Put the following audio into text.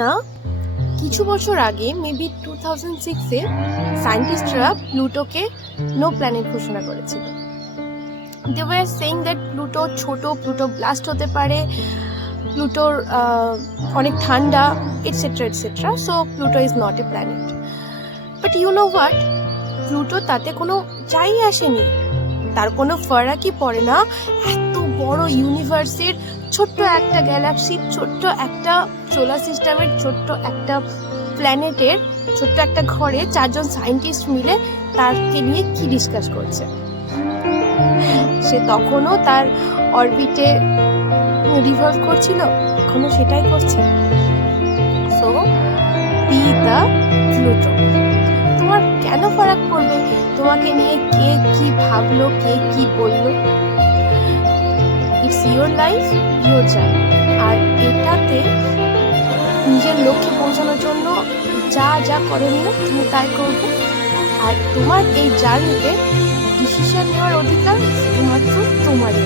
না কিছু বছর আগে মেবি 2006-এ সায়েন্টিস্টরা প্লুটোকে নো প্ল্যানেট ঘোষণা করেছিল। They were saying that Pluto ছোট, প্লুটো ব্লাস্ট হতে পারে, প্লুটোর অনেক ঠান্ডা, etcetera etcetera, so Pluto is not a planet. But you know what, Pluto তাতে কোনো যাই আসেনি, তার কোনো ফারাকই পড়ে না। এত বড় ইউনিভার্সের ছোট্ট একটা গ্যালাক্সি, ছোট্ট একটা সোলার সিস্টেমের ছোট্ট একটা প্ল্যানেটের ছোট্ট একটা ঘরে 4 জন সায়েন্টিস্ট মিলে তারকে নিয়ে কি ডিসকাস করছে। সে তখনও তার অরবিটে রিভলভ করছিল, এখনো সেটাই করছে। So B the Pluto. তোমার কেন ফারাক পড়বে তোমাকে নিয়ে কে কি ভাবলো, কে কি বললো? It's your life, your journey. আর এটাতে নিজের লক্ষ্যে পৌঁছানোর জন্য যা যা করণীয় তুমি তাই করবে। আর তোমার এই জার্নিতে ডিসিশন নেওয়ার অধিকার শুধুমাত্র তোমারই।